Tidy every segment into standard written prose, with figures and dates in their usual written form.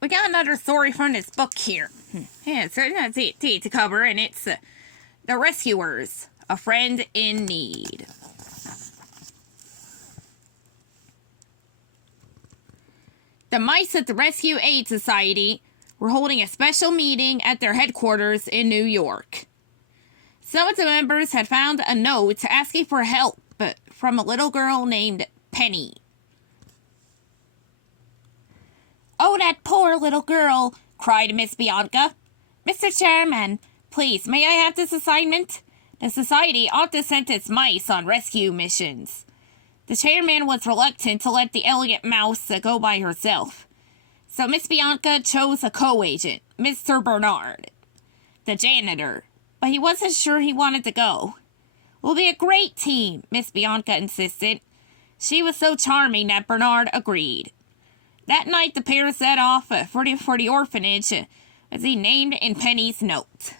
we got another story from this book here. Yeah, so that's it to cover, and it's The Rescuers, A Friend in Need. The mice at the Rescue Aid Society were holding a special meeting at their headquarters in New York. Some of the members had found a note asking for help from a little girl named Penny. "Oh, that poor little girl," cried Miss Bianca. "Mr. Chairman, please, may I have this assignment? The society ought to send its mice on rescue missions." The chairman was reluctant to let the elegant mouse go by herself. So Miss Bianca chose a co-agent, Mr. Bernard, the janitor, but he wasn't sure he wanted to go. "We'll be a great team," Miss Bianca insisted. She was so charming that Bernard agreed. That night the pair set off for the orphanage, as he named in Penny's note.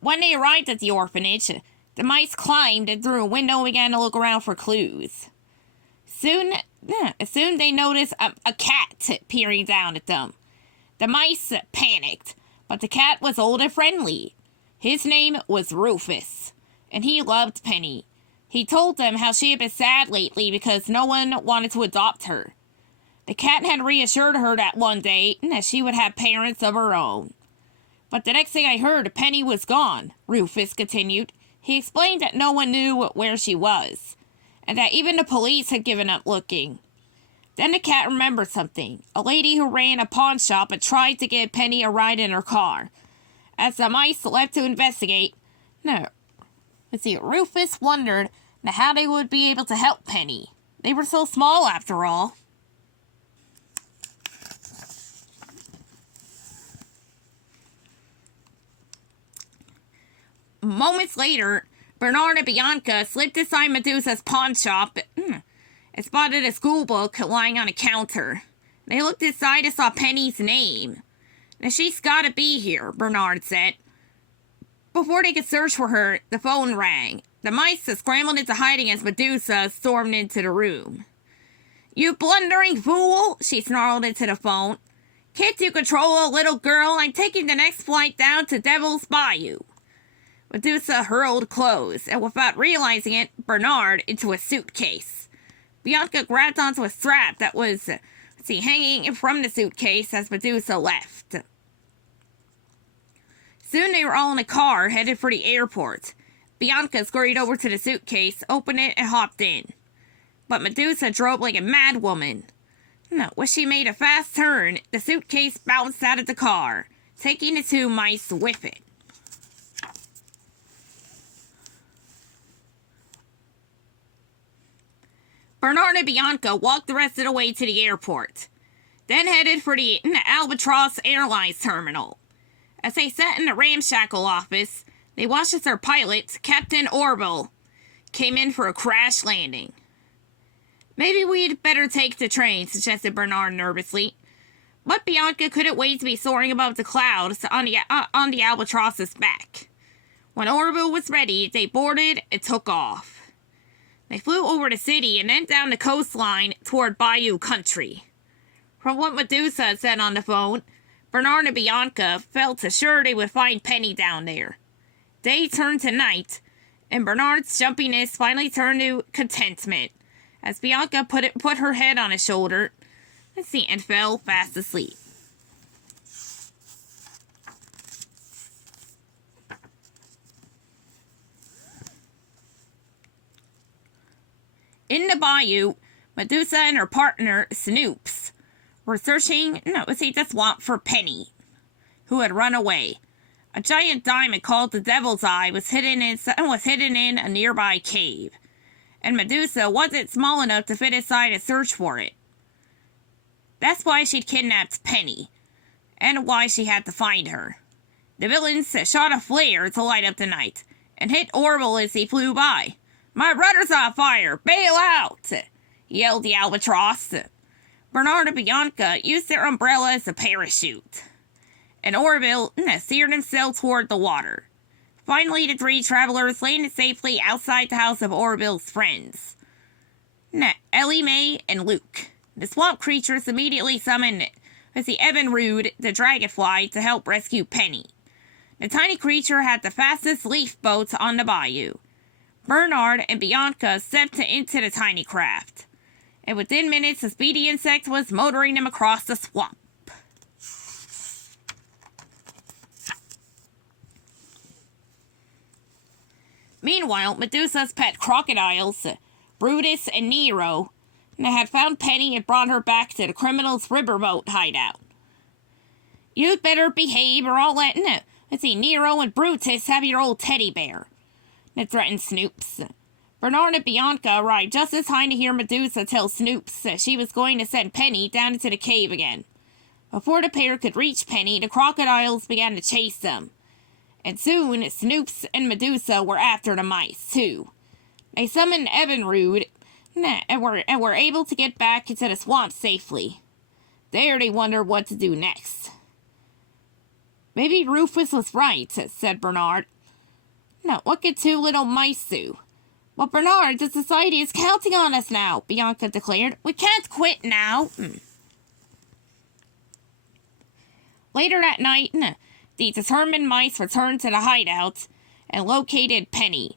When they arrived at the orphanage, the mice climbed through a window and began to look around for clues. Soon they noticed a cat peering down at them. The mice panicked, but the cat was old and friendly. His name was Rufus, and he loved Penny. He told them how she had been sad lately because no one wanted to adopt her. The cat had reassured her that one day that she would have parents of her own. "But the next thing I heard, Penny was gone," Rufus continued. He explained that no one knew where she was, and that even the police had given up looking. Then the cat remembered something. A lady who ran a pawn shop had tried to give Penny a ride in her car. As the mice left to investigate, Rufus wondered how they would be able to help Penny. They were so small after all. Moments later, Bernard and Bianca slipped inside Medusa's pawn shop and spotted a schoolbook lying on a counter. They looked inside and saw Penny's name. "Now she's gotta be here," Bernard said. Before they could search for her, the phone rang. The mice scrambled into hiding as Medusa stormed into the room. "You blundering fool!" she snarled into the phone. "Can't you control a little girl? I'm taking the next flight down to Devil's Bayou." Medusa hurled clothes, and without realizing it, Bernard into a suitcase. Bianca grabbed onto a strap that was hanging from the suitcase as Medusa left. Soon they were all in a car headed for the airport. Bianca scurried over to the suitcase, opened it, and hopped in. But Medusa drove like a mad woman. When she made a fast turn, the suitcase bounced out of the car, taking the two mice with it. Bernard and Bianca walked the rest of the way to the airport, then headed for the Albatross Airlines terminal. As they sat in the ramshackle office, they watched as their pilot, Captain Orville, came in for a crash landing. "Maybe we'd better take the train," suggested Bernard nervously. But Bianca couldn't wait to be soaring above the clouds on the Albatross's back. When Orville was ready, they boarded and took off. They flew over the city and then down the coastline toward Bayou Country. From what Medusa had said on the phone, Bernard and Bianca felt assured they would find Penny down there. Day turned to night, and Bernard's jumpiness finally turned to contentment as Bianca put her head on his shoulder and fell fast asleep. In the bayou, Medusa and her partner, Snoops, were searching the swamp for Penny, who had run away. A giant diamond called the Devil's Eye was hidden in a nearby cave, and Medusa wasn't small enough to fit inside and search for it. That's why she'd kidnapped Penny, and why she had to find her. The villains shot a flare to light up the night, and hit Orville as he flew by. "My rudder's on fire! Bail out!" yelled the Albatross. Bernard and Bianca used their umbrella as a parachute, and Orville steered himself toward the water. Finally, the three travelers landed safely outside the house of Orville's friends. Ellie Mae and Luke. The swamp creatures immediately summoned the Evinrude, the dragonfly, to help rescue Penny. The tiny creature had the fastest leaf boat on the bayou. Bernard and Bianca stepped into the tiny craft, and within minutes the speedy insect was motoring them across the swamp. Meanwhile, Medusa's pet crocodiles, Brutus and Nero, had found Penny and brought her back to the criminal's riverboat hideout. "You'd better behave or I'll let Nero and Brutus have your old teddy bear," threatened Snoops. Bernard and Bianca arrived just in time to hear Medusa tell Snoops that she was going to send Penny down into the cave again. Before the pair could reach Penny, the crocodiles began to chase them. And soon, Snoops and Medusa were after the mice, too. They summoned Evinrude and were able to get back into the swamp safely. There they wondered what to do next. "Maybe Rufus was right," said Bernard. "Now, what could two little mice do?" "Well, Bernard, the society is counting on us now," Bianca declared. "We can't quit now." Later that night, the determined mice returned to the hideout and located Penny.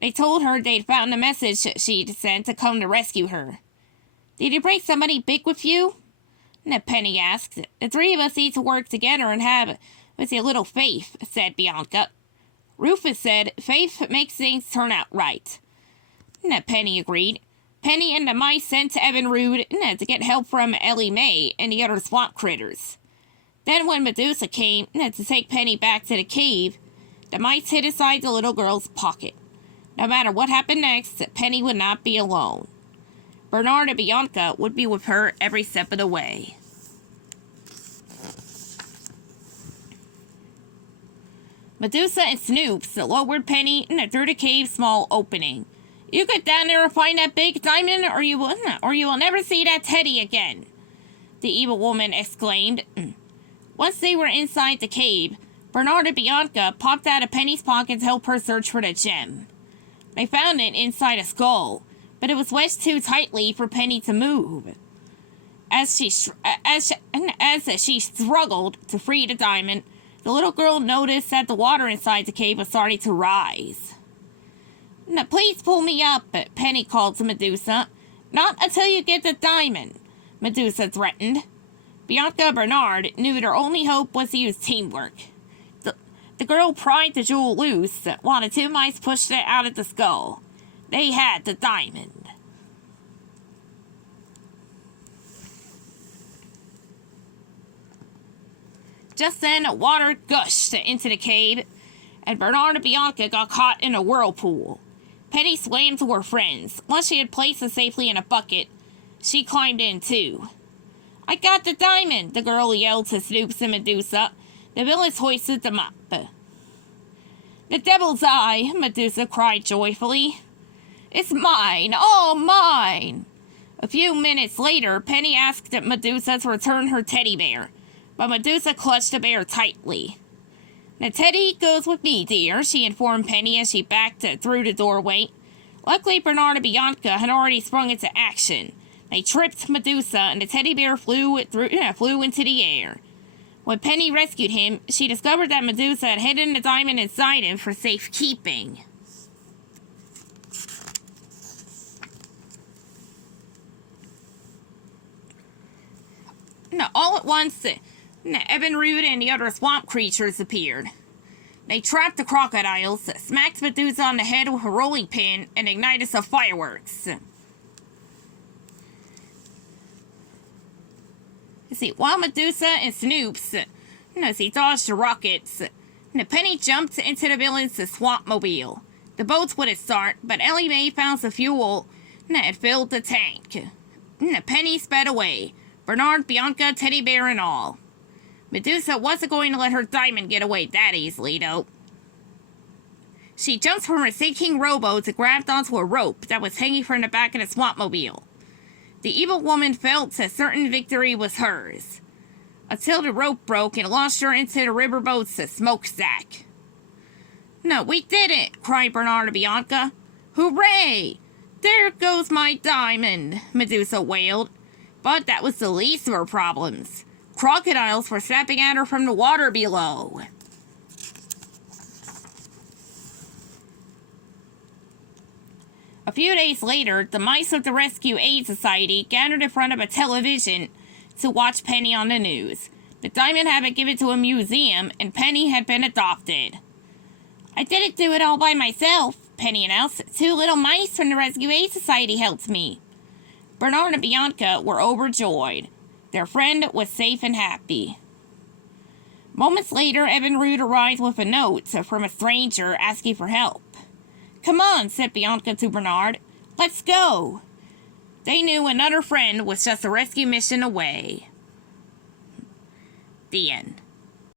They told her they'd found a message she'd sent to come to rescue her. "Did you bring somebody big with you?" Penny asked. "The three of us need to work together and have a little faith," said Bianca. Rufus said, "Faith makes things turn out right." Penny agreed. Penny and the mice sent to Evinrude to get help from Ellie Mae and the other swamp critters. Then when Medusa came to take Penny back to the cave, the mice hid inside the little girl's pocket. No matter what happened next, Penny would not be alone. Bernard and Bianca would be with her every step of the way. Medusa and Snoops lowered Penny through the cave's small opening. "You get down there and find that big diamond, or you will never see that teddy again," the evil woman exclaimed. Once they were inside the cave, Bernard and Bianca popped out of Penny's pocket to help her search for the gem. They found it inside a skull, but it was wedged too tightly for Penny to move. As she struggled to free the diamond, the little girl noticed that the water inside the cave was starting to rise. "Now, please pull me up," Penny called to Medusa. "Not until you get the diamond," Medusa threatened. Bianca and Bernard knew their only hope was to use teamwork. The girl pried the jewel loose, while the two mice pushed it out of the skull. They had the diamond. Just then, water gushed into the cave, and Bernard and Bianca got caught in a whirlpool. Penny swam to her friends. Once she had placed them safely in a bucket, she climbed in too. "I got the diamond," the girl yelled to Snoops and Medusa. The villains hoisted them up. "The devil's eye," Medusa cried joyfully. "It's mine, all mine." A few minutes later, Penny asked Medusa to return her teddy bear, but Medusa clutched the bear tightly. "The teddy goes with me, dear," she informed Penny as she backed through the doorway. Luckily, Bernard and Bianca had already sprung into action. They tripped Medusa, and the teddy bear flew into the air. When Penny rescued him, she discovered that Medusa had hidden the diamond inside him for safekeeping. Now, all at once, Evinrude and the other swamp creatures appeared. They trapped the crocodiles, smacked Medusa on the head with a rolling pin, and ignited some fireworks. While Medusa and Snoops dodged the rockets, Penny jumped into the villain's swampmobile. The boats wouldn't start, but Ellie Mae found some fuel and filled the tank. Penny sped away, Bernard, Bianca, teddy bear, and all. Medusa wasn't going to let her diamond get away that easily, though. She jumped from her sinking rowboat and grabbed onto a rope that was hanging from the back of the swampmobile. The evil woman felt a certain victory was hers, until the rope broke and launched her into the riverboat's smokestack. "No, we did it!" cried Bernard and Bianca. "Hooray!" There goes my diamond, Medusa wailed. But that was the least of her problems. Crocodiles were snapping at her from the water below. A few days later, the mice of the Rescue Aid Society gathered in front of a television to watch Penny on the news. The diamond had been given to a museum, and Penny had been adopted. I didn't do it all by myself, Penny announced. 2 little mice from the Rescue Aid Society helped me. Bernard and Bianca were overjoyed. Their friend was safe and happy. Moments later, Evan Root arrived with a note from a stranger asking for help. Come on, said Bianca to Bernard. Let's go. They knew another friend was just a rescue mission away. The end.